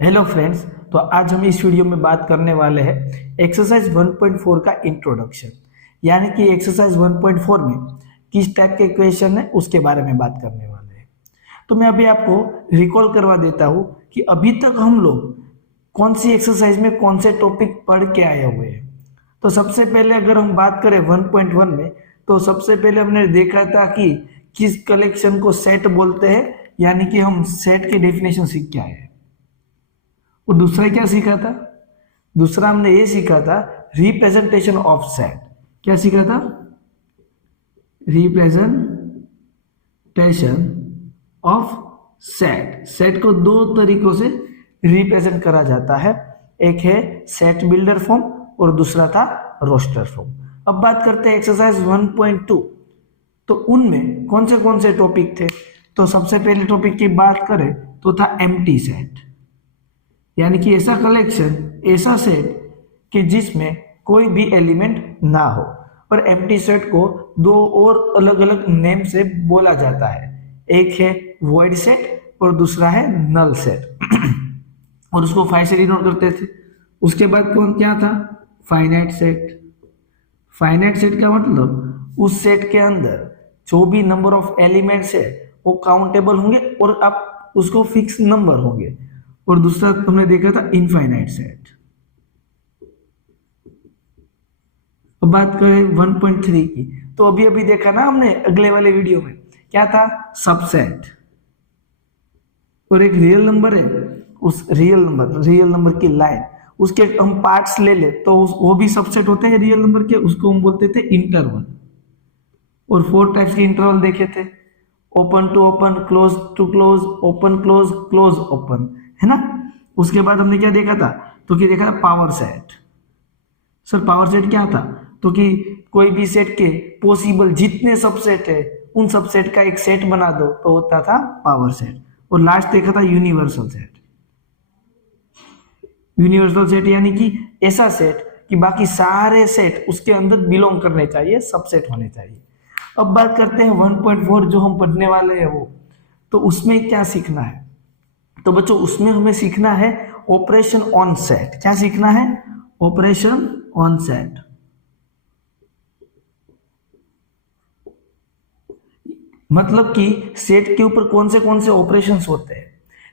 Hello friends. तो आज हम इस वीडियो में बात करने वाले हैं एक्सरसाइज 1.4 का इंट्रोडक्शन, यानी कि एक्सरसाइज 1.4 में किस टाइप के क्वेश्चन है उसके बारे में बात करने वाले हैं। तो मैं अभी आपको रिकॉल करवा देता हूँ कि अभी तक हम लोग कौन सी एक्सरसाइज में कौन से टॉपिक पढ़ के आए हुए हैं। तो सबसे पहले अगर हम बात करें 1.1 में, तो सबसे पहले हमने देखा था कि किस कलेक्शन को सेट बोलते हैं, यानी कि हम सेट की डेफिनेशन सीख के आए हैं। और दूसरा क्या सीखा था? दूसरा हमने ये सीखा था रिप्रेजेंटेशन ऑफ सेट। क्या सीखा था? Representation of set. सेट को दो तरीकों से रिप्रेजेंट करा जाता है, एक है सेट बिल्डर फॉर्म और दूसरा था रोस्टर फॉर्म। अब बात करते हैं एक्सरसाइज 1.2। तो उनमें कौन से टॉपिक थे? तो सबसे पहले टॉपिक की बात करें तो था एम्प्टी सेट, यानी कि ऐसा कलेक्शन, ऐसा सेट कि जिसमें कोई भी एलिमेंट ना हो। और एम्प्टी सेट को दो और अलग अलग नेम से बोला जाता है, एक है वॉइड सेट और दूसरा है नल सेट। और उसको 5 से डिनोट करते थे। उसके बाद कौन क्या था? Finite set. फाइनाइट सेट का मतलब उस सेट के अंदर जो भी नंबर ऑफ एलिमेंट्स है वो काउंटेबल होंगे और अब उसको फिक्स नंबर होंगे। और दूसरा हमने देखा था इनफाइनाइट सेट। अब बात करें 1.3 की, तो अभी अभी देखा ना हमने अगले वाले वीडियो में, क्या था? सबसेट। और एक रियल नंबर है, उस रियल नंबर की लाइन, उसके हम पार्ट्स ले ले तो वो भी सबसेट होते हैं रियल नंबर के, उसको हम बोलते थे इंटरवल। और 4 टाइप्स के इंटरवल देखे थे, open to open, close to close, open close, close open, है ना। उसके बाद हमने क्या देखा था? तो क्या देखा था? Power set. Sir power set क्या था? तो कि कोई भी सेट के पॉसिबल जितने सबसेट है उन सबसेट का एक सेट बना दो तो होता था पावर सेट। और लास्ट देखा था यूनिवर्सल सेट। यूनिवर्सल सेट यानी कि ऐसा सेट कि बाकी सारे सेट उसके अंदर बिलोंग करने चाहिए, सबसेट होने चाहिए। अब बात करते हैं 1.4 जो हम पढ़ने वाले हैं वो, तो उसमें क्या सीखना है? तो बच्चों उसमें हमें सीखना है ऑपरेशन ऑन सेट। क्या सीखना है? Operation on set. मतलब कि सेट के ऊपर कौन से ऑपरेशंस होते हैं।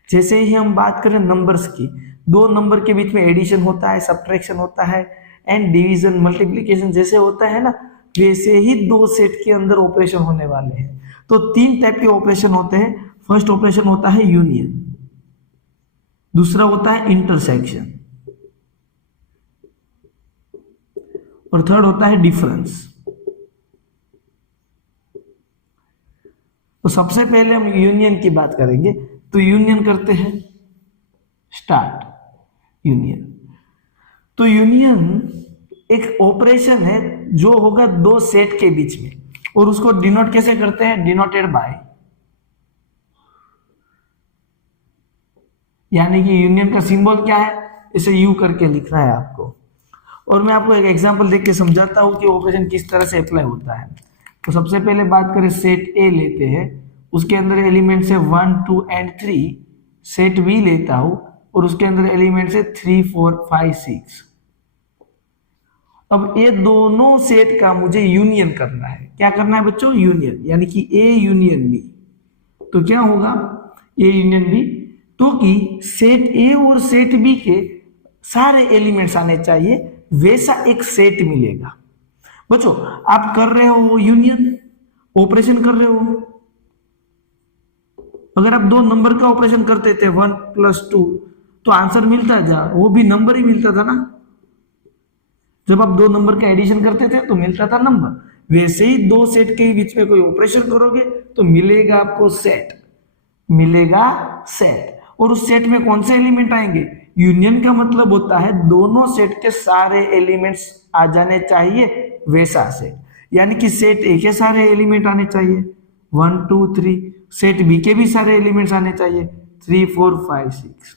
जैसे ही हम बात करें नंबर्स की, दो नंबर के बीच में एडिशन होता है, सब्ट्रैक्शन होता है एंड डिवीजन, मल्टीप्लिकेशन जैसे होता है ना, वैसे ही दो सेट के अंदर ऑपरेशन होने वाले हैं। तो 3 टाइप के ऑपरेशन होते हैं। फर्स्ट ऑपरेशन होता है यूनियन, दूसरा होता है इंटरसेक्शन और थर्ड होता है डिफरेंस। तो सबसे पहले हम यूनियन की बात करेंगे। तो यूनियन करते हैं, स्टार्ट यूनियन। तो यूनियन एक ऑपरेशन है जो होगा दो सेट के बीच में, और उसको डिनोट कैसे करते हैं? डिनोटेड बाय, यानी कि यूनियन का सिंबल क्या है? इसे यू करके लिखना है आपको। और मैं आपको एक एग्जांपल देख के समझाता हूं कि ऑपरेशन किस तरह से अप्लाई होता है। तो सबसे पहले बात करें, सेट ए लेते हैं, उसके अंदर एलिमेंट्स है 1, 2 एंड 3। सेट बी लेता हूं और उसके अंदर एलिमेंट्स है 3, 4, 5, 6। अब ये दोनों सेट का मुझे यूनियन करना है। क्या करना है बच्चों? यूनियन, यानी कि ए यूनियन बी। तो क्या होगा? A union B. तो कि सेट ए और सेट बी के सारे एलिमेंट्स आने चाहिए, वैसा एक सेट मिलेगा। बच्चों आप कर रहे हो यूनियन, ऑपरेशन कर रहे हो। अगर आप दो नंबर का ऑपरेशन करते थे 1 + 2, तो आंसर मिलता जा, वो भी नंबर ही मिलता था ना। जब आप दो नंबर का एडिशन करते थे तो मिलता था नंबर। वैसे ही दो सेट के बीच में कोई ऑपरेशन करोगे तो मिलेगा आपको सेट, मिलेगा सेट। और उस सेट में कौन से एलिमेंट आएंगे? यूनियन का मतलब होता है दोनों सेट के सारे एलिमेंट्स आ जाने चाहिए, वैसा सेट। यानी कि सेट ए के सारे एलिमेंट आने चाहिए 1, 2, 3, सेट बी के भी सारे एलिमेंट्स आने चाहिए 3, 4, 5, 6।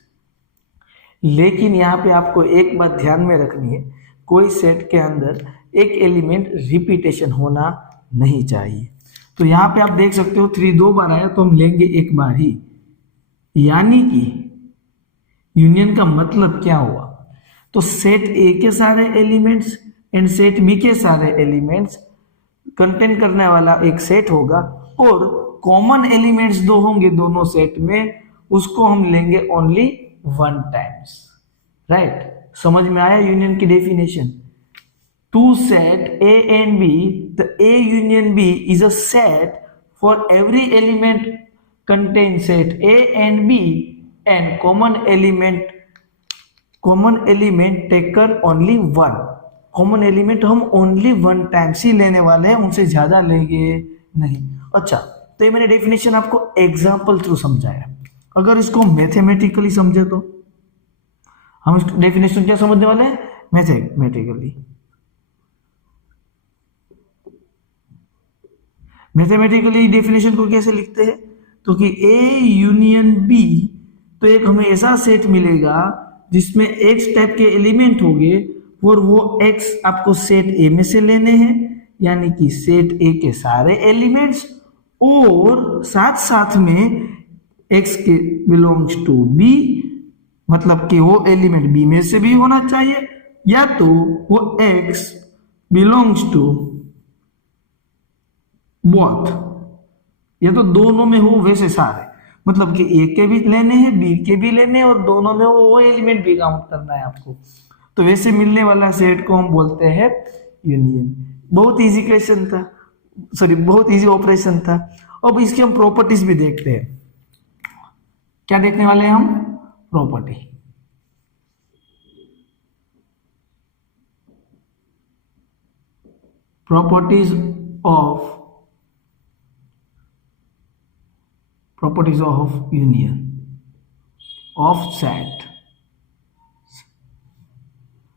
लेकिन यहां पे आपको एक बात ध्यान में रखनी है, कोई सेट के अंदर एक एलिमेंट रिपीटेशन होना नहीं चाहिए। तो यहां पे आप देख सकते हो 3 2 बार आया तो हम लेंगे एक बार ही, यानी कि यूनियन का मतलब क्या हुआ? तो सेट ए के सारे एलिमेंट्स एंड सेट बी के सारे एलिमेंट्स कंटेन करने वाला एक सेट होगा और कॉमन एलिमेंट्स दो होंगे दोनों सेट में, उसको हम लेंगे ओनली वन टाइम्स। राइट, समझ में आया यूनियन की definition? Two set A and B, the A union B is a set for every element contain set A and B and common element taken only one. Common element हम only one times ही लेने वाले हैं, उनसे ज्यादा लेंगे नहीं। अच्छा, तो ये मैंने डेफिनेशन आपको एग्जांपल थ्रू समझाया। अगर इसको मैथमेटिकली समझे तो हम इस डेफिनेशन क्या समझने वाले हैं? मैथमेटिकली। मैथमेटिकली डेफिनेशन को कैसे लिखते हैं? तो कि ए यूनियन बी, तो एक हमें ऐसा सेट मिलेगा जिसमें एक्स टाइप के एलिमेंट होंगे और वो एक्स आपको सेट ए में से लेने हैं, यानी कि सेट ए के सारे एलिमेंट्स, और साथ साथ में एक्स के बिलोंग्स टू बी, मतलब कि वो एलिमेंट बी में से भी होना चाहिए, या तो वो एक्स बिलोंग्स टू बोथ, या तो दोनों में हो वैसे सारे, मतलब कि ए के भी लेने हैं बी के भी लेने हैं और दोनों में वो एलिमेंट भी काउंट करना है आपको। तो वैसे मिलने वाला सेट को हम बोलते हैं यूनियन। बहुत इजी क्वेश्चन था, सॉरी बहुत इजी ऑपरेशन था। अब इसकी हम प्रॉपर्टीज भी देखते हैं। क्या देखने वाले हैं हम? Property. Properties of union of set.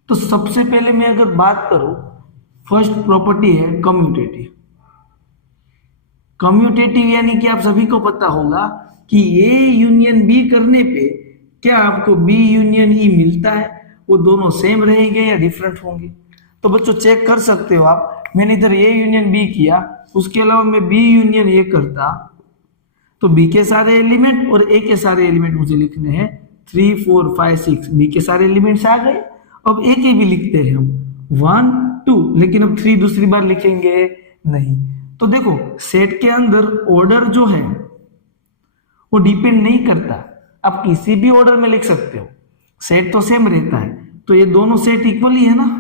तो सबसे पहले मैं अगर बात करूं, फर्स्ट प्रॉपर्टी है कम्यूटेटिव। कम्यूटेटिव यानी कि आप सभी को पता होगा कि ए यूनियन बी करने पे क्या आपको बी यूनियन ई मिलता है, वो दोनों सेम रहेंगे या डिफरेंट होंगे। तो बच्चों चेक कर सकते हो आप, मैंने इधर ए यूनियन बी किया, उसके अलावा मैं बी यूनियन ए करता, तो बी के सारे एलिमेंट और ए के सारे एलिमेंट मुझे लिखने हैं 3 4 5 6। बी के सारे एलिमेंट्स आ गए। अब ए के भी लिखते हैं हम 1 2, लेकिन अब 3 दूसरी बार लिखेंगे नहीं। तो देखो सेट के अंदर ऑर्डर जो है वो डिपेंड नहीं करता, आप किसी भी ऑर्डर में लिख सकते हो, सेट तो सेम रहता है। तो ये दोनों सेट इक्वली है ना,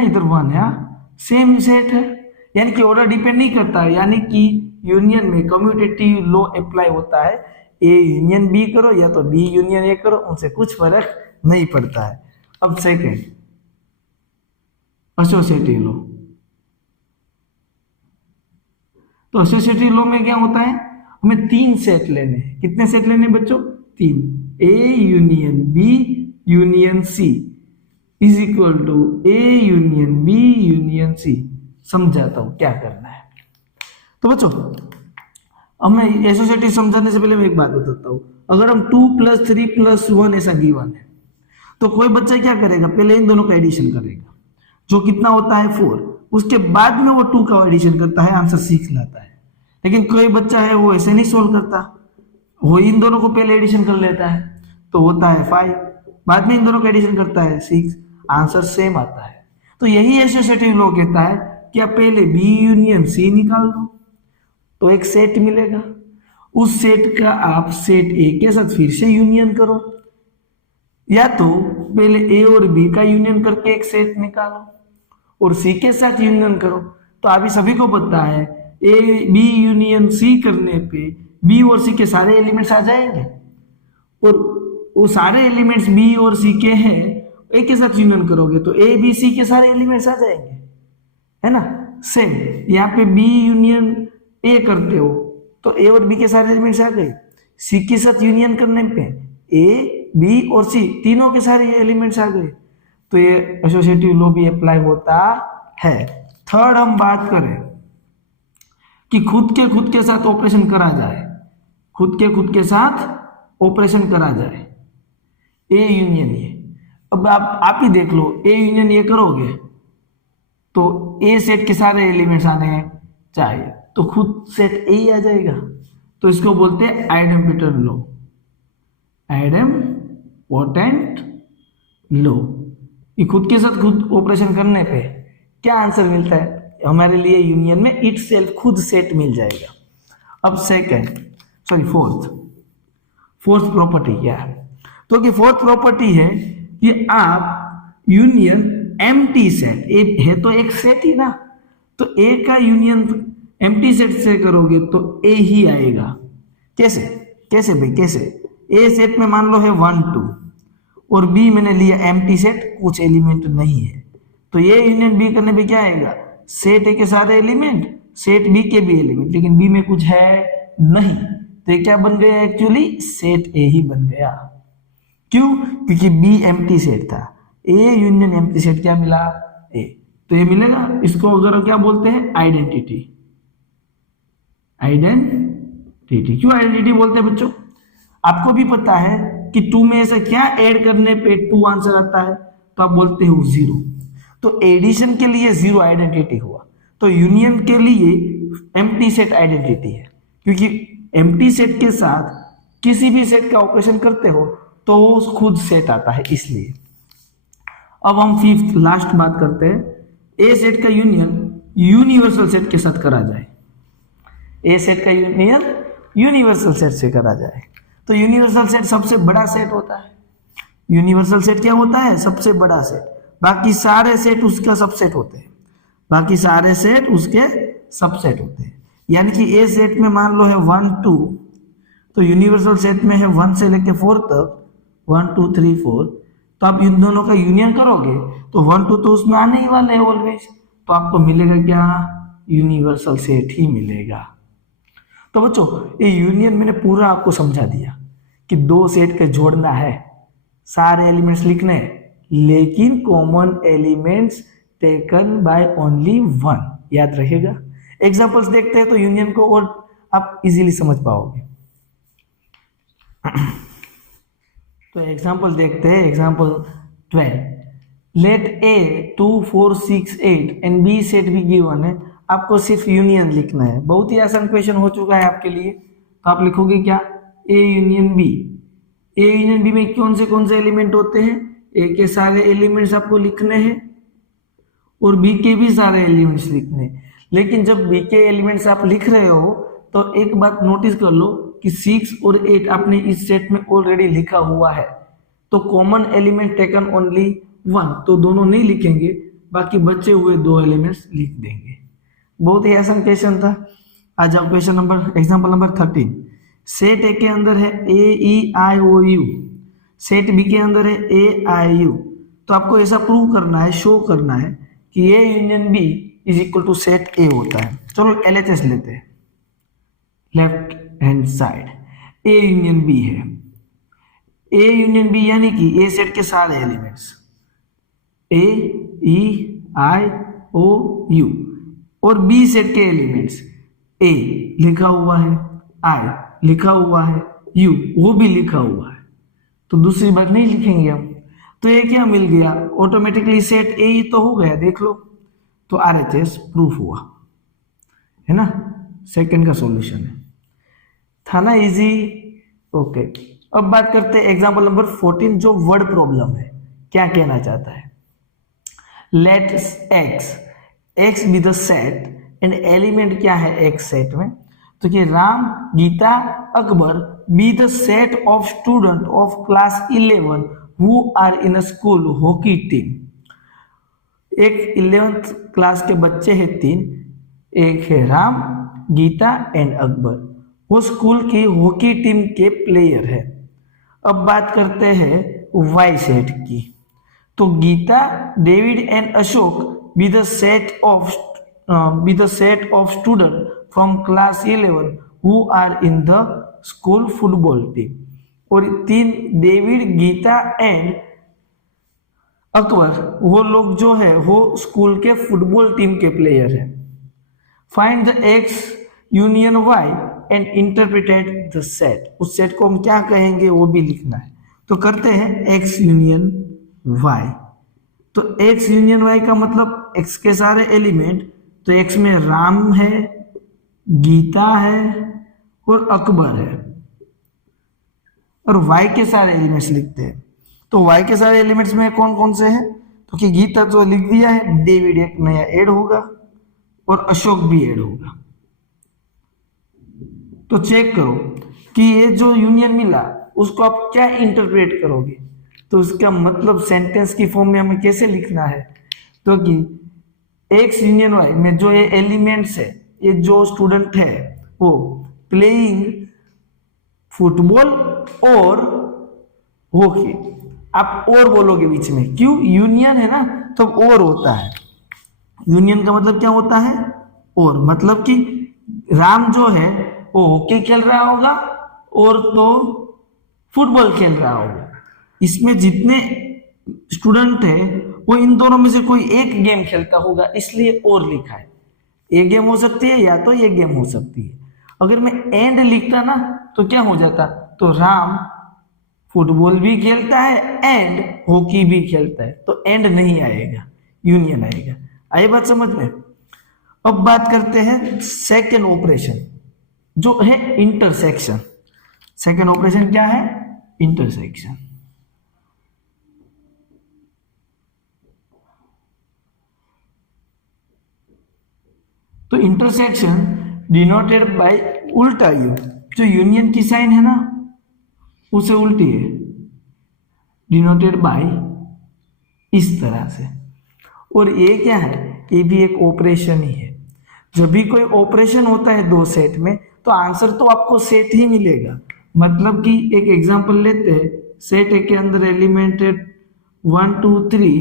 इधर 1 है, सेम सेट है, यानी कि ऑर्डर डिपेंड नहीं करता है। यानी कि यूनियन में कम्यूटेटिव लॉ अप्लाई होता है, ए यूनियन बी करो या तो बी यूनियन ए करो, उनसे कुछ फर्क नहीं पड़ता है। अब सेकेंड, एसोसिएटिव लॉ। तो एसोसिएटिव लॉ में क्या होता है, हमें 3 सेट लेने हैं। कितने सेट लेने हैं बच्चों? 3। A union B union C is equal to A union B union C. समझाता हूं क्या करना है। तो बच्चों हमें एसोसिएटिव समझाने से पहले मैं एक बात बताता हूं। अगर हम 2 + 3 + 1 ऐसा गिवन है, तो कोई बच्चा क्या करेगा, पहले इन दोनों का एडिशन करेगा, जो कितना होता है 4, उसके बाद में वो 2 का एडिशन करता है, आंसर 6 लाता है। लेकिन कोई बच्चा है वो ऐसे नहीं सोल्व करता, वो इन दोनों को पहले एडिशन कर लेता है, तो होता है 5, बाद में इन दोनों का एडिशन करता है 6, आंसर सेम आता है। तो यही एसोसिएटिव लॉ कहता है कि आप पहले बी यूनियन सी निकाल दो, तो एक सेट मिलेगा, उस सेट का आप सेट ए के साथ फिर से यूनियन करो, या तो पहले ए और बी का यूनियन करके एक सेट निकालो और सी के साथ यूनियन करो। तो अभी सभी को पता है ए बी यूनियन सी करने पे बी और सी के सारे एलिमेंट्स आ जाएंगे, और वो सारे एलिमेंट्स बी और सी के हैं, ए के साथ यूनियन करोगे तो ए बी सी के सारे एलिमेंट्स आ जाएंगे, है ना। सेम यहाँ पे बी यूनियन ए करते हो तो ए और बी के सारे एलिमेंट्स आ गए, सी के साथ यूनियन करने पे ए बी और सी तीनों के सारे एलिमेंट्स आ गए। तो ये एसोसिएटिव लॉ भी अप्लाई होता है। थर्ड हम बात करें कि खुद के साथ ऑपरेशन करा जाए, खुद के साथ ऑपरेशन करा जाए, ए यूनियन ए। अब आप ही देख लो, ए यूनियन ए करोगे तो ए सेट के सारे एलिमेंट्स आने चाहिए, तो खुद सेट ए ही आ जाएगा। तो इसको बोलते हैं आइडेम्पिटर लॉ, पोटेंट लो। ये खुद के साथ खुद ऑपरेशन करने पे क्या आंसर मिलता है हमारे लिए, यूनियन में इट सेल्फ खुद सेट मिल जाएगा। अब फोर्थ प्रॉपर्टी क्या है, तो कि फोर्थ प्रॉपर्टी है कि आप यूनियन एम्प्टी सेट, है तो एक सेट ही ना, तो ए का यूनियन एम्प्टी सेट से करोगे तो ए ही आएगा। कैसे भाई कैसे, ए सेट में मान लो है 1 2 और बी मैंने लिया एम्प्टी सेट, कुछ एलिमेंट नहीं है, तो ये यूनियन बी करने पे क्या आएगा, सेट ए के सारे एलिमेंट, सेट बी के भी एलिमेंट, लेकिन बी में कुछ है नहीं, तो ये क्या बन गया एक्चुअली, सेट ए ही बन गया। क्यों, क्योंकि बी एम्प्टी सेट था, ए यूनियन एम्प्टी सेट क्या मिला, ए, तो ये मिलेगा। इसको अगर क्या बोलते हैं, आइडेंटिटी। क्यों आइडेंटिटी बोलते हैं बच्चों, आपको भी पता है कि 2 में ऐसा क्या ऐड करने पे 2 आंसर आता है, तो आप बोलते हो 0, तो एडिशन के लिए 0 आइडेंटिटी हुआ, तो यूनियन के लिए एम्प्टी सेट आइडेंटिटी है, क्योंकि एम्प्टी सेट के साथ किसी भी सेट का ऑपरेशन करते हो तो वो खुद सेट आता है, इसलिए। अब हम फिफ्थ लास्ट बात करते हैं, ए सेट का यूनियन यूनिवर्सल सेट के साथ करा जाए, ए सेट का यूनियन यूनिवर्सल सेट से करा जाए, तो यूनिवर्सल सेट सबसे बड़ा सेट होता है। यूनिवर्सल सेट क्या होता है, सबसे बड़ा सेट, बाकी सारे सेट उसका सबसेट होते हैं, यानी कि ए सेट में मान लो है 1 2, तो यूनिवर्सल सेट में है 1 से लेके 4 तक, 1 2 3 4, तो आप इन दोनों का यूनियन करोगे तो 1 2 तो उसमें आने ही वाले हैं ऑलवेज, तो आपको मिलेगा क्या, यूनिवर्सल सेट ही मिलेगा। तो बच्चों ये यूनियन मैंने पूरा आपको समझा दिया कि 2 सेट के जोड़ना है, सारे एलिमेंट्स लिखने हैं, लेकिन common elements taken by only 1, याद रखेगा। एग्जांपल्स देखते हैं तो यूनियन को और आप इजीली समझ पाओगे। तो एग्जांपल देखते हैं, example 12, let A 2 4 6 8 and B set भी गिवन है, आपको सिर्फ यूनियन लिखना है, बहुत ही आसान क्वेश्चन हो चुका है आपके लिए। तो आप लिखोगे क्या, A union B, A union B में कौन से एलिमेंट होते हैं, ए के सारे एलिमेंट्स आपको लिखने हैं और बी के भी सारे एलिमेंट्स लिखने हैं। लेकिन जब बी के एलिमेंट्स आप लिख रहे हो तो एक बात नोटिस कर लो कि 6 और 8 आपने इस सेट में ऑलरेडी लिखा हुआ है, तो कॉमन एलिमेंट टेकन ओनली 1, तो दोनों नहीं लिखेंगे, बाकी बचे हुए 2 एलिमेंट्स लिख देंगे। बहुत ही आसान क्वेश्चन था। आ जाओ question number, example number 13, set ए के अंदर है ए E I O you, set B के अंदर है ए आई यू, तो आपको ऐसा प्रूव करना है, शो करना है कि A union B is equal to set A होता है। चलो LHS लेते हैं, left hand side, A union B है, ए यूनियन बी यानी कि ए सेट के सारे elements A E I O U, और बी सेट के एलिमेंट्स ए लिखा हुआ है, आई लिखा हुआ है, यू वो भी लिखा हुआ है, तो दूसरी बात नहीं लिखेंगे हम। तो ये क्या मिल गया, ऑटोमेटिकली सेट ए ही तो हो गया, देख लो, तो RHS प्रूफ हुआ, है ना। सेकंड का सॉल्यूशन है, था ना इजी। ओके, अब बात करते हैं एग्जांपल नंबर 14, जो वर्ड प्रॉब्लम है। क्या कहना चाहता है, let X be the set and element क्या है एक्स सेट में, तो कि Ram, Geeta, Akbar be the set of student of class 11 who are in a school hockey team. एक 11th क्लास के बच्चे हैं 3, एक है राम, गीता एंड अकबर, वो स्कूल की हॉकी टीम के प्लेयर है। अब बात करते हैं वाई सेट की, तो Geeta, David and Ashok be the set of student from class 11 who are in the school football team, और 3 डेविड, गीता एंड अकबर वो लोग जो है वो स्कूल के फुटबॉल टीम के प्लेयर है। Find the X union Y and interpret the set, उस सेट को हम क्या कहेंगे वो भी लिखना है। तो करते हैं एक्स यूनियन वाई, तो एक्स यूनियन वाई का मतलब एक्स के सारे एलिमेंट, तो एक्स में राम है, गीता है और अकबर है, और वाई के सारे एलिमेंट्स लिखते हैं। तो y के सारे एलिमेंट्स में कौन कौन से हैं? तो कि गीता तो लिख दिया है, डेविड एक नया ऐड होगा और अशोक भी ऐड होगा। तो चेक करो कि ये जो यूनियन मिला उसको आप क्या इंटरप्रेट करोगे। तो उसका मतलब सेंटेंस की फॉर्म में हमें कैसे लिखना है, तो कि एक्स यूनियन वाई में जो ये एलिमेंट्स है, ये जो स्टूडेंट है वो प्लेइंग फुटबॉल और हॉकी। आप और बोलोगे बीच में, क्यों? यूनियन है ना, तो और होता है। यूनियन का मतलब क्या होता है? और मतलब कि राम जो है वो हॉकी खेल रहा होगा और तो फुटबॉल खेल रहा होगा। इसमें जितने स्टूडेंट है वो इन दोनों में से कोई एक गेम खेलता होगा, इसलिए और लिखा है। एक गेम हो सकती है या तो ये गेम हो सकती है। अगर मैं एंड लिखता ना तो क्या हो जाता, तो राम फुटबॉल भी खेलता है एंड हॉकी भी खेलता है, तो एंड नहीं आएगा, यूनियन आएगा। आई बात समझ में? अब बात करते हैं सेकेंड ऑपरेशन जो है इंटरसेक्शन। सेकेंड ऑपरेशन क्या है? इंटरसेक्शन। तो इंटरसेक्शन डिनोटेड बाय उल्टा यू, जो यूनियन की साइन है ना उसे उल्टी है, डिनोटेड बाय इस तरह से। और ये क्या है? ये भी एक ऑपरेशन ही है। जब भी कोई ऑपरेशन होता है दो सेट में तो आंसर तो आपको सेट ही मिलेगा। मतलब कि एक एग्जांपल लेते हैं, सेट ए के अंदर एलिमेंट है 1 2 3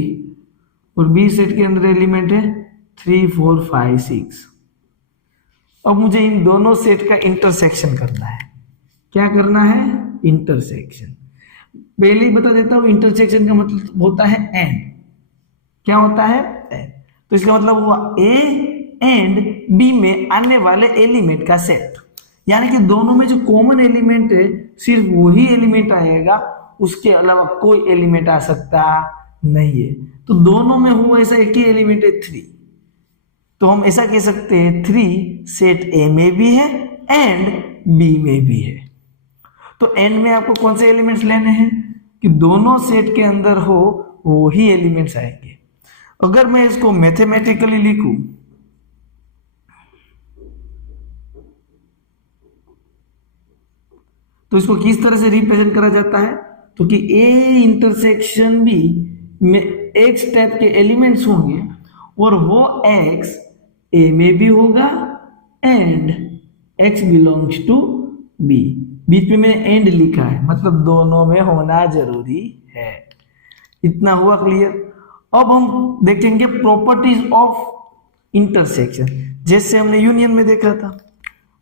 और बी सेट के अंदर एलिमेंट है 3 4 5 6। अब मुझे इन दोनों सेट का इंटरसेक्शन करना है। क्या करना है? इंटरसेक्शन। पहले ही बता देता हूं, इंटरसेक्शन का मतलब होता है एंड। क्या होता है? एंड। तो इसका मतलब हुआ ए एंड बी में आने वाले एलिमेंट का सेट, यानी कि दोनों में जो कॉमन एलिमेंट है सिर्फ वही एलिमेंट आएगा, उसके अलावा कोई एलिमेंट आ सकता नहीं है। तो दोनों में हुआ ऐसा एक ही एलिमेंट है 3, तो हम ऐसा कह सकते हैं 3 सेट ए में भी है एंड बी में भी है। तो एंड में आपको कौन से एलिमेंट्स लेने हैं कि दोनों सेट के अंदर हो वही एलिमेंट्स आएंगे। अगर मैं इसको मैथमेटिकली लिखूं तो इसको किस तरह से रिप्रेजेंट करा जाता है, तो कि ए इंटरसेक्शन बी में एक्स टाइप के एलिमेंट्स होंगे और वो एक्स ए में भी होगा and x belongs to B. बीच में मैंने एंड लिखा है, मतलब दोनों में होना जरूरी है। इतना हुआ क्लियर? अब हम देखेंगे प्रॉपर्टीज ऑफ इंटरसेक्शन, जैसे हमने यूनियन में देखा था,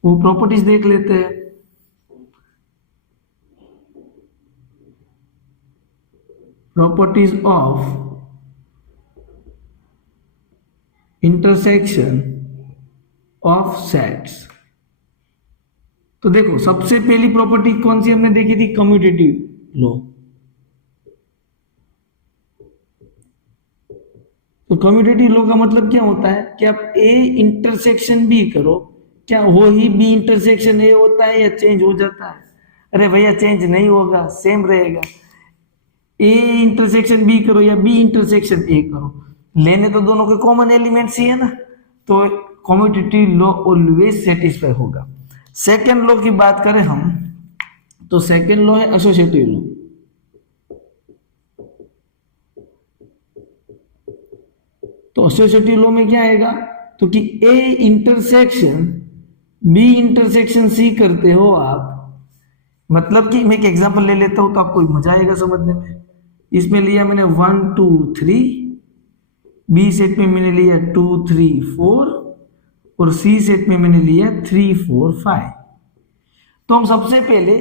वो प्रॉपर्टीज देख लेते हैं। Properties of intersection of sets. तो देखो, सबसे पहली प्रॉपर्टी कौन सी हमने देखी थी? Commutative law. तो कम्यूटेटिव लॉ का मतलब क्या होता है कि आप ए इंटरसेक्शन बी करो, क्या वो ही बी इंटरसेक्शन ए होता है या चेंज हो जाता है? अरे भैया चेंज नहीं होगा, सेम रहेगा। ए इंटरसेक्शन बी करो या बी इंटरसेक्शन ए करो, लेने तो दोनों के कॉमन एलिमेंट्स ही है ना, तो कम्यूटेटिव लॉ ऑलवेज सेटिस्फाई होगा। सेकेंड लॉ की बात करें हम, तो सेकेंड लॉ है एसोसिएटिव लॉ। तो एसोसिएटिव लॉ में क्या आएगा, तो कि A intersection B intersection C करते हो आप। मतलब कि मैं एक एग्जांपल ले लेता हूं तो आपको मजा आएगा समझने में। इसमें लिया मैंने 1 2 3, बी सेट में मैंने लिया 2 3 4 और सी सेट में मैंने लिया 3 4 5। तो हम सबसे पहले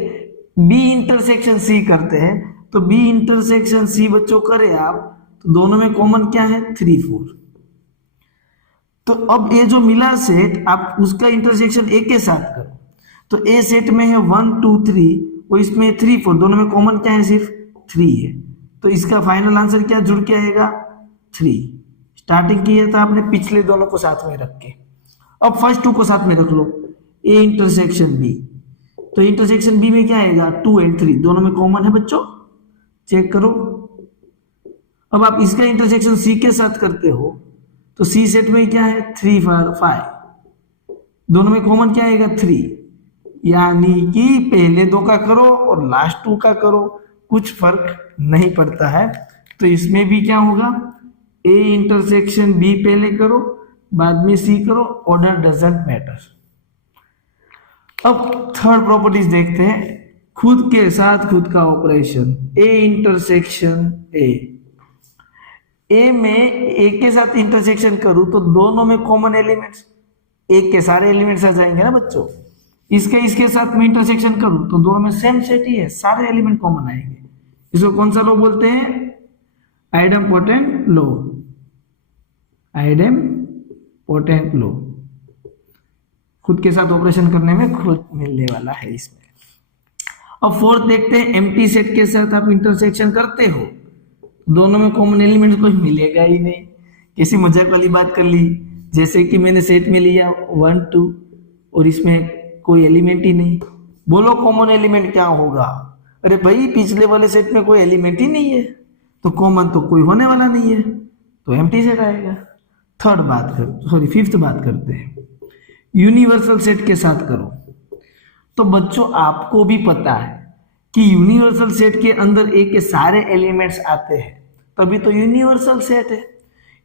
बी इंटरसेक्शन सी करते हैं। तो बी इंटरसेक्शन सी बच्चों करें आप, तो दोनों में कॉमन क्या है? 3 4। तो अब ये जो मिला सेट, आप उसका इंटरसेक्शन ए के साथ करो। तो ए सेट में है 1 2 3 और इसमें 3 4, दोनों में कॉमन क्या है? सिर्फ 3 है। तो इसका फाइनल आंसर क्या जुड़ के आएगा? 3। स्टार्टिंग किया था आपने पिछले दोनों को साथ में रख के, अब फर्स्ट 2 को साथ में रख लो, ए इंटरसेक्शन बी। तो इंटरसेक्शन बी में क्या आएगा? 2 एंड 3 दोनों में कॉमन है बच्चों, चेक करो। अब आप इसका इंटरसेक्शन सी के साथ करते हो तो सी सेट में क्या है 3 5, दोनों में कॉमन क्या आएगा 3, यानी कि पहले दो का करो और लास्ट 2 का करो, कुछ फर्क नहीं पड़ता है। तो इसमें भी क्या होगा, ए इंटरसेक्शन बी पहले करो बाद में सी करो, ऑर्डर डजंट मैटर। अब थर्ड प्रॉपर्टीज देखते हैं, खुद के साथ खुद का ऑपरेशन, ए इंटरसेक्शन ए में ए के साथ इंटरसेक्शन करूं तो दोनों में कॉमन एलिमेंट्स, एक के सारे एलिमेंट्स आ जाएंगे ना बच्चों। इसके साथ में इंटरसेक्शन करूं तो दोनों में सेम सेट ही है, सारे एलिमेंट कॉमन आएंगे। इसको कौन सा लॉ बोलते हैं, आइडेम्पोटेंट लॉ, आइडेम्पोटेंट लॉ। खुद के साथ ऑपरेशन करने में खुद मिलने वाला है इसमें। अब फोर्थ देखते हैं, एम्प्टी सेट के साथ आप इंटरसेक्शन करते हो दोनों में कॉमन एलिमेंट कुछ मिलेगा ही नहीं। किसी मजाक वाली बात कर ली, जैसे कि मैंने सेट में लिया 1 2 और इसमें कोई एलिमेंट ही नहीं, बोलो कॉमन एलिमेंट क्या होगा। अरे भाई पिछले वाले सेट में कोई एलिमेंट ही नहीं है तो कॉमन तो कोई होने वाला नहीं है, तो एम्प्टी सेट आएगा। फिफ्थ बात करते हैं, यूनिवर्सल सेट के साथ करो। तो बच्चों आपको भी पता है कि यूनिवर्सल सेट के अंदर एक के सारे एलिमेंट्स आते हैं, तभी तो यूनिवर्सल सेट है।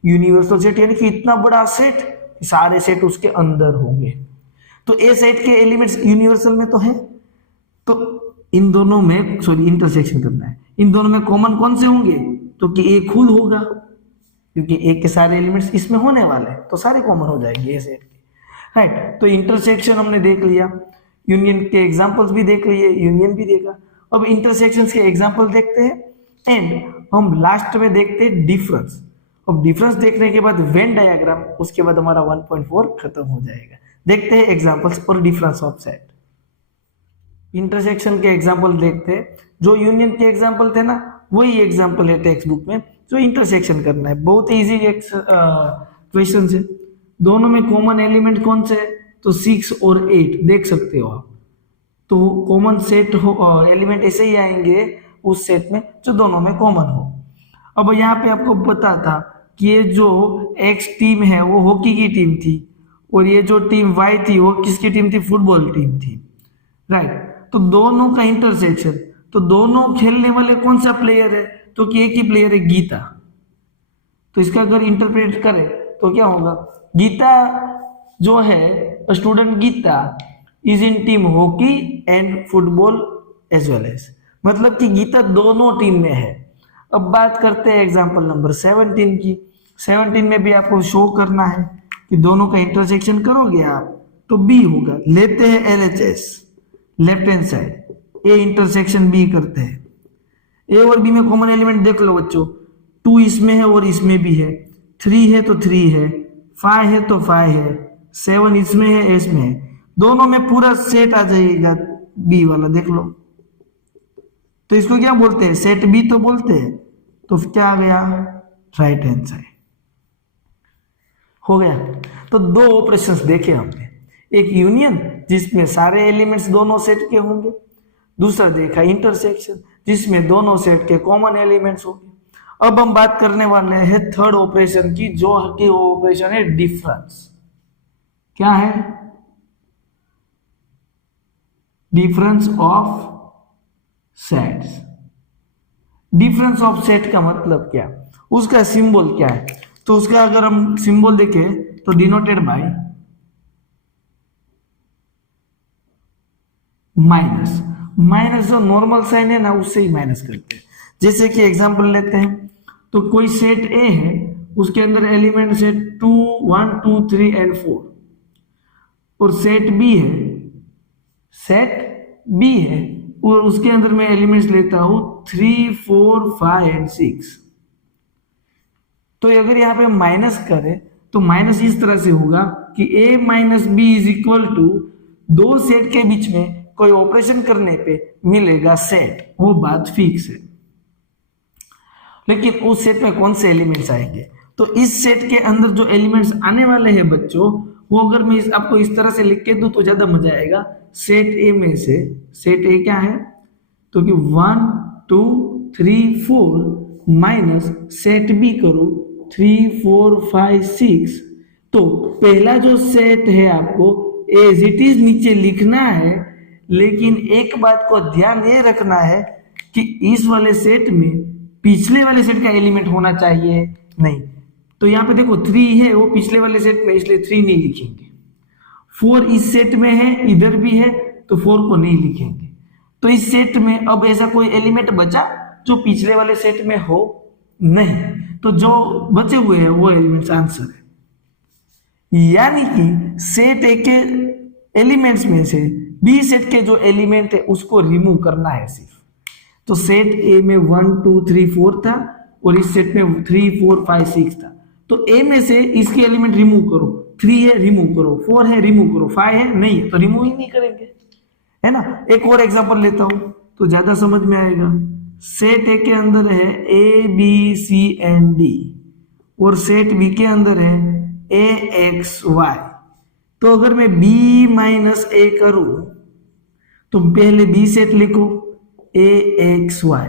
यूनिवर्सल सेट यानी कि इतना बड़ा सेट, सारे सेट उसके अंदर होंगे। तो ए सेट के एलिमेंट्स यूनिवर्सल में तो है, तो इन दोनों में इंटरसेक्शन करना है, इन दोनों में कॉमन कौन से होंगे, तो कि ए खुद होगा, क्योंकि एक के सारे एलिमेंट्स इसमें होने वाले हैं तो सारे कॉमन हो जाएंगे ए सेट के, राइट। तो इंटरसेक्शन हमने देख लिया, यूनियन के एग्जांपल्स भी देख लिए, यूनियन भी देखा। अब इंटरसेक्शंस के एग्जांपल देखते हैं एंड हम लास्ट में देखते हैं डिफरेंस। अब डिफरेंस देखने के बाद वेन डायग्राम, उसके बाद हमारा 1.4 खत्म हो जाएगा। देखते हैं एग्जांपल्स और डिफरेंस ऑफ सेट। इंटरसेक्शन के एग्जांपल देखते हैं, जो यूनियन के एग्जांपल थे ना वही एग्जांपल है टेक्स्ट बुक में, जो इंटरसेक्शन करना है। बहुत इजी क्वेश्चन है। दोनों में कॉमन एलिमेंट कौन से है, तो 6 और 8 देख सकते हो आप। तो कॉमन सेट हो, एलिमेंट ऐसे ही आएंगे उस सेट में जो दोनों में कॉमन हो। अब यहाँ पे आपको पता था कि ये जो एक्स टीम है वो हॉकी की टीम थी और ये जो टीम वाई थी वो किसकी टीम थी, फुटबॉल टीम थी, राइट। तो दोनों का इंटरसेक्शन, तो दोनों खेलने वाले कौन सा प्लेयर है, तो कि एक ही प्लेयर है गीता। तो इसका अगर इंटरप्रेट करें तो क्या होगा, गीता जो है student Geeta is in team hockey and football as well as, मतलब कि गीता दोनों टीम में है। अब बात करते हैं एग्जांपल नंबर 17 की। 17 में भी आपको शो करना है कि दोनों का इंटरसेक्शन करोगे आप तो बी होगा। लेते हैं LHS left hand side, A intersection B करते हैं। ए और बी में कॉमन एलिमेंट देख लो बच्चों, 2 इसमें है और इसमें भी है, 3 है तो 3 है, 5 है तो 5 है, 7 इसमें है इसमें है, दोनों में पूरा सेट आ जाएगा बी वाला, देख लो। तो इसको क्या बोलते हैं, सेट बी तो बोलते हैं। तो क्या आ गया, राइट हैंड साइड हो गया। तो 2 ऑपरेशंस देखे हमने, एक यूनियन जिसमें सारे एलिमेंट्स दोनों सेट के होंगे, दूसरा देखा इंटरसेक्शन जिसमें दोनों सेट के कॉमन एलिमेंट्स होंगे। अब हम बात करने वाले हैं थर्ड ऑपरेशन की, जो कि वो ऑपरेशन है डिफरेंस। क्या है, difference of sets. Difference of set का मतलब क्या, उसका सिंबल क्या है, तो उसका अगर हम सिंबल देखें तो डिनोटेड बाय माइनस। माइनस जो नॉर्मल साइन है ना उससे ही माइनस करते हैं। जैसे कि एग्जांपल लेते हैं, तो कोई सेट ए है, उसके अंदर एलिमेंट है 2 1 2 3 एंड 4, और सेट बी है, सेट बी है और उसके अंदर मैं एलिमेंट्स लेता हूं 3 4 5 एंड 6। तो अगर यहाँ पे माइनस करें तो माइनस इस तरह से होगा कि a minus B is equal to 2 set के बीच में कोई ऑपरेशन करने पे मिलेगा सेट, वो बात फिक्स है। लेकिन उस सेट में कौन से एलिमेंट्स आएंगे, तो इस सेट के अंदर जो एलिमेंट्स आने वाले हैं बच्चों, वो अगर मैं आपको इस तरह से लिख के दूं तो ज्यादा मजा आएगा। सेट ए में से, सेट ए क्या है, तो कि 1 2 3 4 माइनस सेट बी करो 3 4 5 6। तो पहला जो सेट है आपको एज इट इज नीचे लिखना है, लेकिन एक बात को ध्यान ये रखना है कि इस वाले सेट में पिछले वाले सेट का एलिमेंट होना चाहिए नहीं। तो यहाँ पे देखो 3 है, वो पिछले वाले सेट में, इसलिए 3 नहीं लिखेंगे। 4 इस सेट में है, इधर भी है, तो 4 को नहीं लिखेंगे। तो इस सेट में अब ऐसा कोई एलिमेंट बचा जो पिछले वाले सेट में हो नहीं, तो जो बचे हुए हैं वो एलिमेंट्स आंसर है। यानी कि सेट ए के एलिमेंट्स में से बी सेट के जो एलिमेंट है उसको रिमूव करना है सिर्फ। तो सेट ए में 1 2 3 4 था और इस सेट में 3 4 5 6 था। तो ए में से इसके एलिमेंट रिमूव करो, 3 है रिमूव करो, 4 है रिमूव करो, 5 है नहीं है, तो रिमूव ही नहीं करेंगे, है ना। एक और एग्जांपल लेता हूं तो ज्यादा समझ में आएगा। सेट ए के अंदर है A B C and D और सेट बी के अंदर है ए एक्स वाई। तो अगर मैं बी माइनस ए करूं तो पहले बी सेट लिखो A x y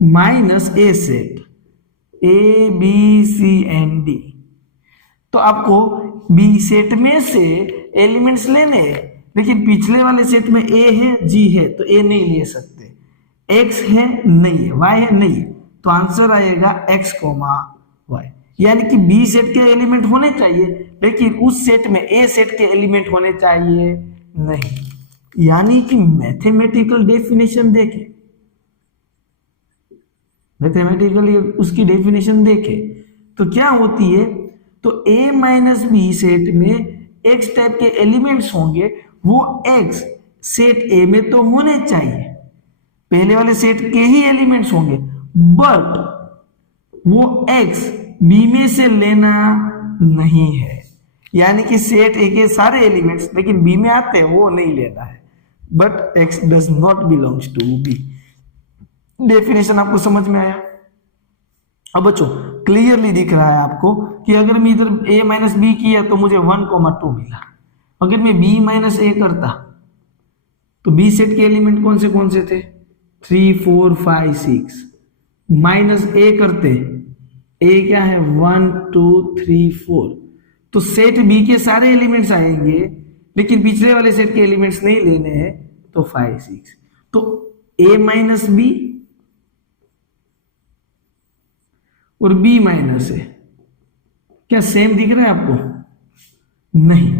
minus A set A B C and D. तो आपको बी सेट में से एलिमेंट्स लेने हैं, लेकिन पिछले वाले सेट में ए है जी है तो ए नहीं ले सकते, एक्स है नहीं है, वाई है नहीं है, तो आंसर आएगा एक्स कोमा वाई। यानी कि बी सेट के एलिमेंट होने चाहिए, लेकिन उस सेट में ए सेट के एलिमेंट होने चाहिए नहीं। यानी कि मैथमेटिकल डेफिनेशन देखें, मैथमेटिकली उसकी डेफिनेशन देखें तो क्या होती है, तो ए माइनस बी सेट में एक्स टाइप के एलिमेंट्स होंगे, वो एक्स सेट ए में तो होने चाहिए, पहले वाले सेट के ही एलिमेंट्स होंगे, बट वो एक्स बी में से लेना नहीं है। यानी कि सेट ए के सारे एलिमेंट्स लेकिन बी में आते हैं वो नहीं लेना है, but X does not belongs to B. Definition आपको समझ में आया? अब बच्चों क्लियरली दिख रहा है आपको कि अगर मैं इधर a माइनस बी किया तो मुझे 1,2 मिला। अगर मैं b माइनस ए करता तो b सेट के एलिमेंट कौन से थे 3 4 5 6, माइनस a करते a क्या है 1 2 3 4, तो सेट b के सारे एलिमेंट्स आएंगे, लेकिन पिछले वाले सेट के एलिमेंट्स नहीं लेने हैं, तो 5 6। तो a माइनस बी और b माइनस ए क्या सेम दिख रहा है आपको? नहीं,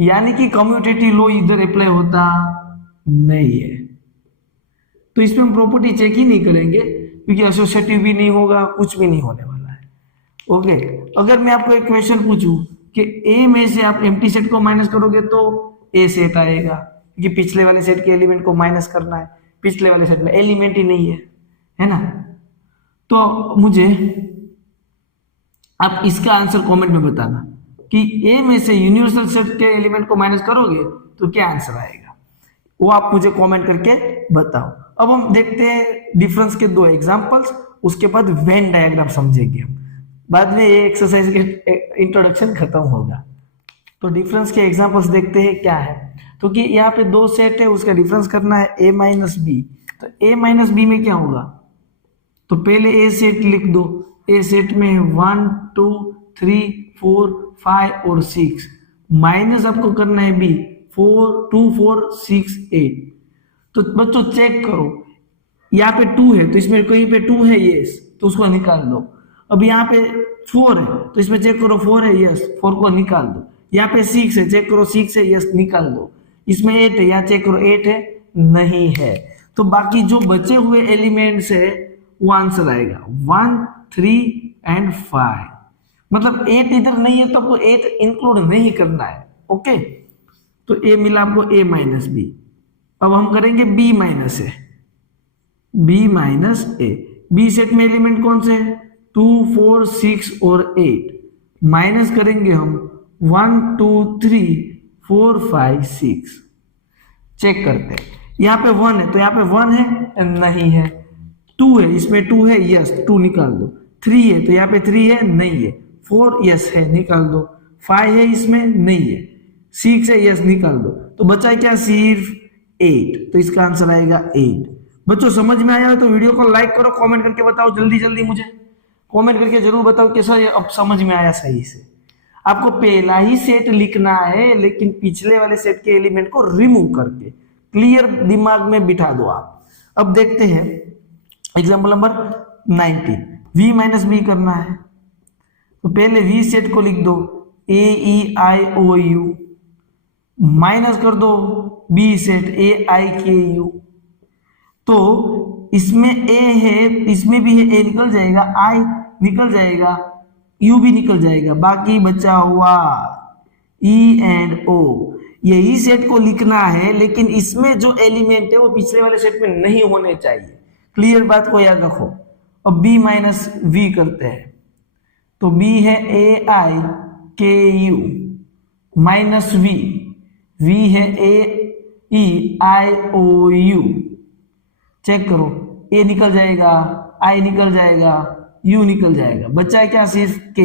यानी कि कम्यूटेटिव लॉ इधर अप्लाई होता नहीं है। तो इसमें हम प्रॉपर्टी चेक ही नहीं करेंगे क्योंकि एसोसिएटिव भी नहीं होगा, कुछ भी नहीं होने वाला है। ओके, अगर मैं आपको एक क्वेश्चन पूछूं कि ए में से आप एम्प्टी सेट को माइनस करोगे तो ए सेट आएगा, क्योंकि पिछले वाले सेट के एलिमेंट को माइनस करना है, पिछले वाले सेट में एलिमेंट ही नहीं है ना। तो मुझे आप इसका आंसर कमेंट में बताना कि ए में से यूनिवर्सल सेट के एलिमेंट को माइनस करोगे तो क्या आंसर आएगा, वो आप मुझे कमेंट करके बताओ। अब हम देखते हैं डिफरेंस के 2 एग्जांपल्स, उसके बाद वेन डायग्राम समझेंगे हम, बाद में ये एक्सरसाइज के इंट्रोडक्शन खत्म होगा। तो डिफरेंस के एग्जांपल्स देखते हैं क्या है। तो कि यहाँ पे 2 सेट है, उसका डिफरेंस करना है a माइनस बी। तो a माइनस बी में क्या होगा, तो पहले a सेट लिख दो। ए सेट में 1 2 3 4 5 और 6, माइनस आपको करना है बी 4 2 4 6 8। तो बच्चों चेक करो, यहाँ पे 2 है तो इसमें कहीं पे 2 है यस, तो उसको निकाल दो। अब यहाँ पे 4 है तो इसमें चेक करो 4 है यस, 4 को निकाल दो। यहाँ पे 6 है, चेक करो 6 है यस, निकाल दो। इसमें 8 है, यहाँ चेक करो 8 है, नहीं है। तो बाकी जो बचे हुए एलिमेंट्स है वो आंसर आएगा 1 3 एंड 5। मतलब 8 इधर नहीं है तो आपको 8 इंक्लूड नहीं करना है। ओके, तो ए मिला आपको a माइनस बी। अब हम करेंगे b माइनस ए, b माइनस ए। बी सेट में एलिमेंट कौन से है 2 4 6 और 8, माइनस करेंगे हम 1 2 3 4 5 6। चेक करते हैं, यहाँ पे 1 है तो यहाँ पे 1 है नहीं है, 2 है इसमें 2 है यस, 2 निकाल दो। 3 है तो यहाँ पे 3 है नहीं है, 4 यस है, निकाल दो। 5 है इसमें नहीं है, 6 है यस, निकाल दो। तो बचा क्या सिर्फ 8, तो इसका आंसर आएगा 8। बच्चों समझ में आया हो तो वीडियो को लाइक करो, कमेंट करके बताओ, जल्दी जल्दी मुझे कमेंट करके जरूर बताओ कि सर अब समझ में आया सही से। आपको पहला ही सेट लिखना है, लेकिन पिछले वाले सेट के एलिमेंट को रिमूव करके, क्लियर दिमाग में बिठा दो आप। अब देखते हैं example number 19, v minus B करना है, तो पहले v सेट को लिख दो a e i o u, minus कर दो b set a i k u। तो इसमें a है, इसमें भी है, a निकल जाएगा, i निकल जाएगा, u भी निकल जाएगा, बाकी बचा हुआ e एंड o। यही सेट को लिखना है, लेकिन इसमें जो एलिमेंट है वो पिछले वाले सेट में नहीं होने चाहिए। क्लियर बात को याद रखो। अब b माइनस v करते हैं, तो b है a i k u minus v है a e i o u। Check करो, a निकल जाएगा, i निकल जाएगा, u निकल जाएगा, बचा है क्या, सिर्फ k।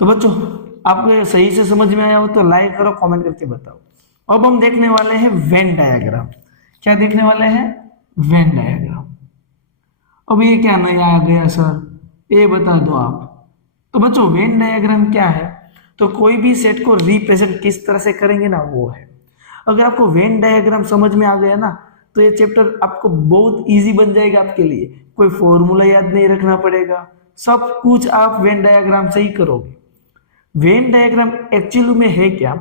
तो बच्चों आपको सही से समझ में आया हो तो लाइक करो, कमेंट करके बताओ। अब हम देखने वाले हैं वेन डायग्राम। क्या देखने वाले हैं, वेन डायग्राम। अब ये क्या नया आ गया सर, ये बता दो आप। तो बच्चों वेन डायग्राम क्या है, तो कोई भी सेट को रिप्रेजेंट किस तरह से करेंगे ना, वो है। अगर आपको वेन डायग्राम समझ में आ गया ना, तो ये चैप्टर आपको बहुत इजी बन जाएगा आपके लिए। कोई फॉर्मूला याद नहीं रखना पड़ेगा, सब कुछ आप वेन डायग्राम से ही करोगे। वेन डायग्राम एक्चुअली में है क्या,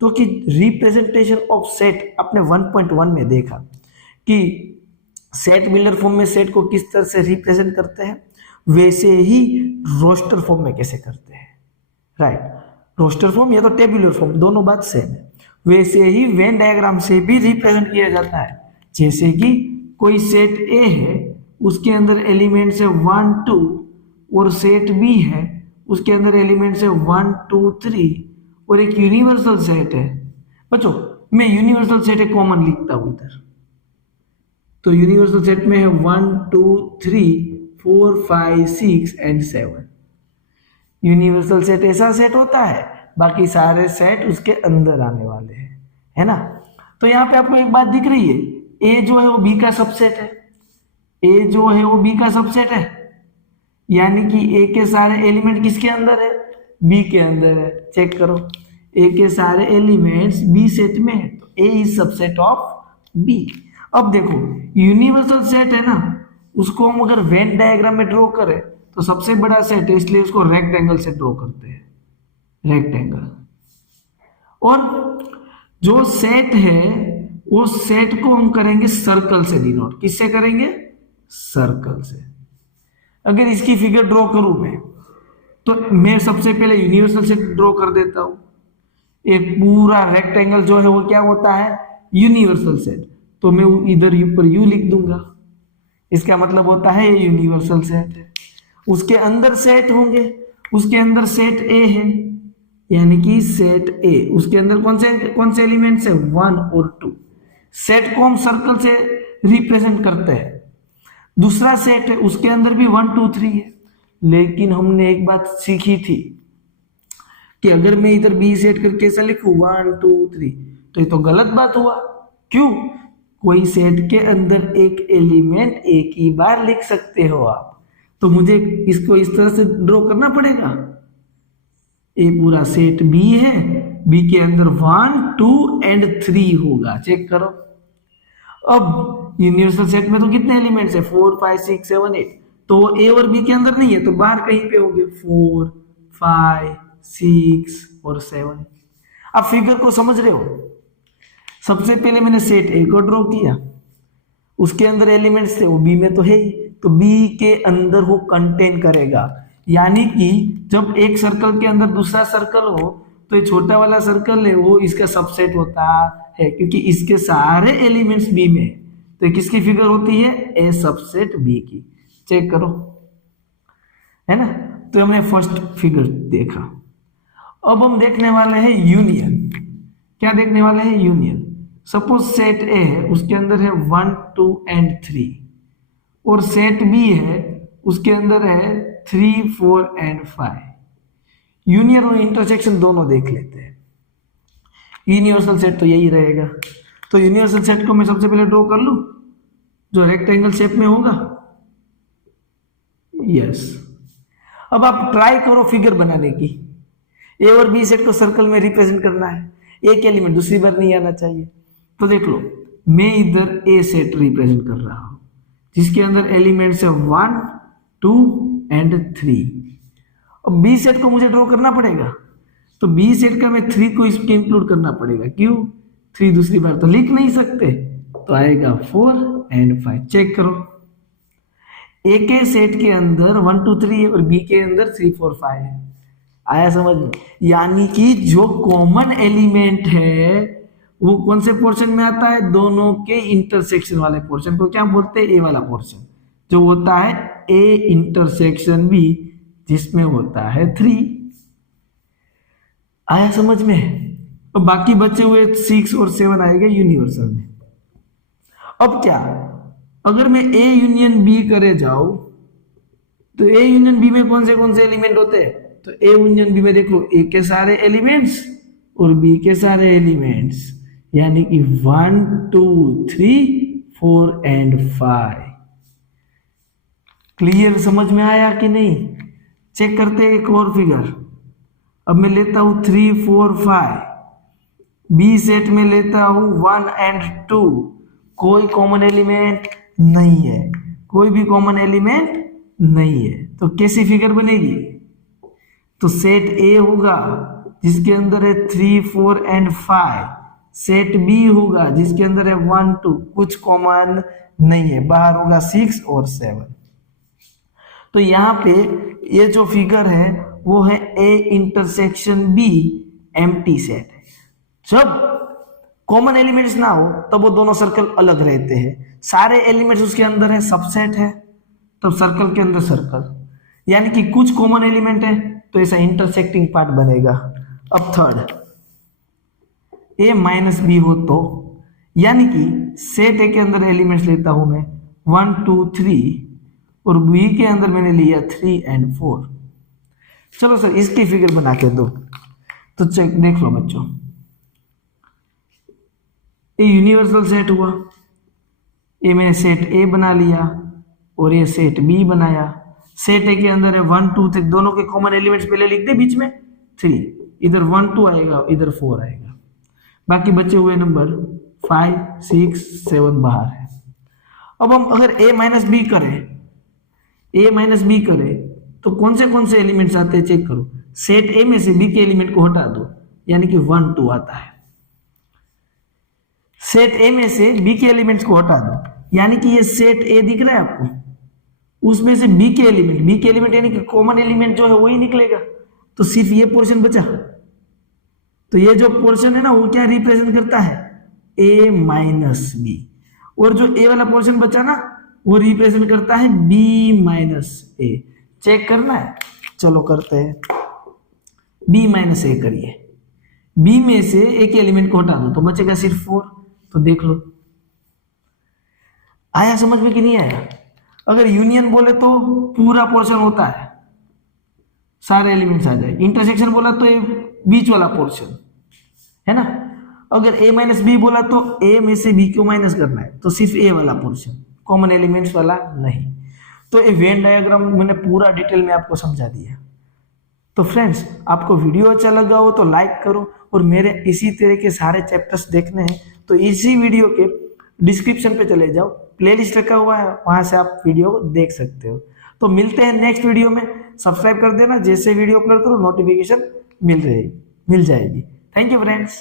तो कि रिप्रेजेंटेशन ऑफ सेट आपने 1.1 में देखा कि सेट बिल्डर फॉर्म में सेट को किस तरह से रिप्रेजेंट करते हैं, वैसे ही रोस्टर फॉर्म में कैसे करते हैं, राइट। रोस्टर फॉर्म या तो टेबुलर फॉर्म, दोनों बात सेम है। वैसे ही वेन डायग्राम से भी रिप्रेजेंट किया जाता है। जैसे कि कोई सेट ए है, उसके अंदर एलिमेंट्स है 1 2, और सेट बी है, उसके अंदर एलिमेंट्स है 1 2 3, और एक यूनिवर्सल सेट है। बच्चों मैं यूनिवर्सल सेट एक कॉमन लिखता हूं इधर, तो यूनिवर्सल सेट में है 1 2 3 4 5 6 एंड 7। यूनिवर्सल सेट ऐसा सेट होता है, बाकी सारे सेट उसके अंदर आने वाले हैं, है ना। तो यहाँ पे आपको एक बात दिख रही है, ए जो है वो बी का सबसेट है, ए जो है वो बी का सबसेट है, यानी कि ए के सारे एलिमेंट किसके अंदर है, बी के अंदर है। चेक करो, ए के सारे एलिमेंट्स बी सेट में है, तो ए इज सबसेट ऑफ बी। अब देखो यूनिवर्सल सेट है ना, उसको हम अगर वेन डायग्राम में ड्रॉ करें तो सबसे बड़ा सेट है, इसलिए उसको रेक्टेंगल से ड्रॉ करते हैं, रेक्टेंगल। और जो सेट है वो सेट को हम करेंगे सर्कल से डिनोट। किससे करेंगे, सर्कल से। अगर इसकी फिगर ड्रॉ करूं मैं, तो मैं सबसे पहले यूनिवर्सल सेट ड्रॉ कर देता हूं। एक पूरा रेक्टेंगल जो है वो क्या होता है, यूनिवर्सल सेट। तो मैं इधर ऊपर यू लिख दूंगा, इसका मतलब होता है ये यूनिवर्सल सेट है। उसके अंदर सेट होंगे, उसके अंदर सेट ए है, यानी कि सेट ए, उसके अंदर कौन से एलिमेंट्स है, 1 और 2। सेट को हम सर्कल से रिप्रेजेंट करते हैं। दूसरा सेट है, उसके अंदर भी 1 2 3 है, लेकिन हमने एक बात सीखी थी कि अगर मैं इधर बी सेट करके ऐसा लिखूं 1 2 3, तो ये तो गलत बात हुआ। क्यों, कोई सेट के अंदर एक एलिमेंट एक ही बार लिख सकते हो आप, तो मुझे इसको इस तरह से ड्रॉ करना पड़ेगा। ये पूरा सेट बी है, बी के अंदर 1 2 एंड 3 होगा। चेक करो, अब यूनिवर्सल सेट में तो कितने एलिमेंट्स है, 4 5 6 7 8, तो ए और बी के अंदर नहीं है, तो बाहर कहीं पे होंगे 4 5 6 और 7। अब फिगर को समझ रहे हो, सबसे पहले मैंने सेट ए को ड्रॉ किया, उसके अंदर एलिमेंट्स थे, वो बी में तो है ही, तो बी के अंदर वो कंटेन करेगा। यानी कि जब एक सर्कल के अंदर दूसरा सर्कल हो, तो ये छोटा वाला सर्कल है वो इसका सबसेट होता है, क्योंकि इसके सारे एलिमेंट्स बी में, तो किसकी फिगर होती है, ए सबसेट बी की। चेक करो, है ना। तो हमने फर्स्ट फिगर देखा। अब हम देखने वाले हैं यूनियन। क्या देखने वाले हैं, यूनियन। सपोज सेट ए है, उसके अंदर है 1 2 एंड 3, और सेट बी है, उसके अंदर है 3 4 एंड 5। यूनियन और इंटरसेक्शन दोनों देख लेते हैं। यूनिवर्सल सेट तो यही रहेगा, तो यूनिवर्सल सेट को मैं सबसे पहले ड्रॉ कर लूं जो रेक्टेंगल शेप में होगा। यस, अब आप ट्राई करो फिगर बनाने की। ए और बी सेट को सर्कल में रिप्रेजेंट करना है, एक एलिमेंट दूसरी बार नहीं आना चाहिए। तो देख लो, मैं इधर ए सेट रिप्रेजेंट कर रहा हूं जिसके अंदर एलिमेंट्स है 1, 2 एंड 3। अब बी सेट को मुझे ड्रॉ करना पड़ेगा, तो बी सेट का मैं 3 को इसके इंक्लूड करना पड़ेगा। क्यों? 3 दूसरी बार तो लिख नहीं सकते, तो आएगा 4 एंड 5। चेक करो, ए के सेट के अंदर 1, 2, 3 है और बी के अंदर 3, 4, 5 है। आया समझ में? यानी कि जो कॉमन एलिमेंट है वो कौन से पोर्शन में आता है? दोनों के इंटरसेक्शन वाले पोर्शन को क्या बोलते हैं? ए वाला पोर्शन, जो होता है ए इंटरसेक्शन बी, जिसमें होता है 3। आया समझ में? तो बाकी बचे हुए 6 और 7 आएगा यूनिवर्सल में। अब क्या, अगर मैं ए यूनियन बी करे जाऊं तो ए यूनियन बी में कौन से एलिमेंट होते हैं? तो ए यूनियन बी में देख लो, ए के सारे एलिमेंट्स और बी के सारे एलिमेंट्स, यानी कि 1, 2, 3, 4 एंड 5। क्लियर? समझ में आया कि नहीं? चेक करते हैं एक और फिगर। अब मैं लेता हूं 3, 4, 5, बी सेट में लेता हूं 1 एंड 2। कोई कॉमन एलिमेंट नहीं है, कोई भी कॉमन एलिमेंट नहीं है, तो कैसी फिगर बनेगी? तो सेट ए होगा जिसके अंदर है 3, 4 एंड 5, सेट बी होगा जिसके अंदर है 1, 2, कुछ कॉमन नहीं है, बाहर होगा 6 और 7। तो यहाँ पे ये जो फिगर है वो है ए इंटरसेक्शन बी एम्प्टी सेट है। जब कॉमन एलिमेंट्स ना हो तब वो दोनों सर्कल अलग रहते हैं, सारे एलिमेंट्स उसके अंदर है, सबसेट है, तब सर्कल के अंदर सर्कल, यानी कि कुछ कॉमन एलिमेंट है तो ऐसा इंटरसेक्टिंग पार्ट बनेगा। अब थर्ड, ए माइनस बी हो तो, यानी कि सेट ए के अंदर एलिमेंट्स लेता हूं मैं 1, 2, 3 और बी के अंदर मैंने लिया 3 एंड 4। चलो सर इसकी फिगर बना के दो। तो चेक देख लो बच्चों, ये यूनिवर्सल सेट हुआ, ये मैंने सेट ए बना लिया और ये सेट बी बनाया। सेट ए के अंदर है 1, 2, 3, दोनों के कॉमन एलिमेंट्स पहले लिख दे, बीच में 3, इधर 1, 2 आएगा, इधर 4 आएगा, बाकी बचे हुए नंबर 5, 6, 7 बाहर है। अब हम अगर a माइनस बी करें तो कौन से एलिमेंट्स आते हैं चेक करो। सेट ए में से बी के एलिमेंट को हटा दो, यानी कि 1, 2 आता है। सेट ए में से बी के एलिमेंट्स को हटा दो, यानी कि ये सेट ए दिख रहा है आपको, उसमें से बी के एलिमेंट यानी कि कॉमन एलिमेंट जो है वही निकलेगा, तो सिर्फ ये पोर्शन बचा। तो ये जो पोर्शन है ना वो क्या रिप्रेजेंट करता है? ए माइनस बी, और जो ए वाला पोर्शन बचा ना वो रिप्रेजेंट करता है बी माइनस ए। चेक करना है, चलो करते हैं। बी माइनस ए करिए, बी में से एक एलिमेंट को हटा दो तो बचेगा सिर्फ 4। तो देख लो आया समझ में कि नहीं आया? अगर यूनियन बोले तो पूरा पोर्शन होता है, सारे एलिमेंट्स आ जाए। इंटरसेक्शन बोला तो ये बीच वाला पोर्शन है ना। अगर a माइनस बी बोला तो a में से b को माइनस करना है, तो सिर्फ a वाला पोर्शन, कॉमन एलिमेंट्स वाला नहीं। तो ये वेन डायग्राम मैंने पूरा डिटेल में आपको समझा दिया। तो फ्रेंड्स, आपको वीडियो अच्छा लगा हो तो लाइक करो, और मेरे इसी तरह के सारे चैप्टर्स देखने हैं तो इसी वीडियो के डिस्क्रिप्शन पे चले जाओ, प्लेलिस्ट रखा हुआ है, वहां से आप वीडियो देख सकते हो। तो मिलते हैं नेक्स्ट वीडियो में। सब्सक्राइब कर देना, जैसे वीडियो अपलोड करो नोटिफिकेशन मिल जाएगी। Thank you friends.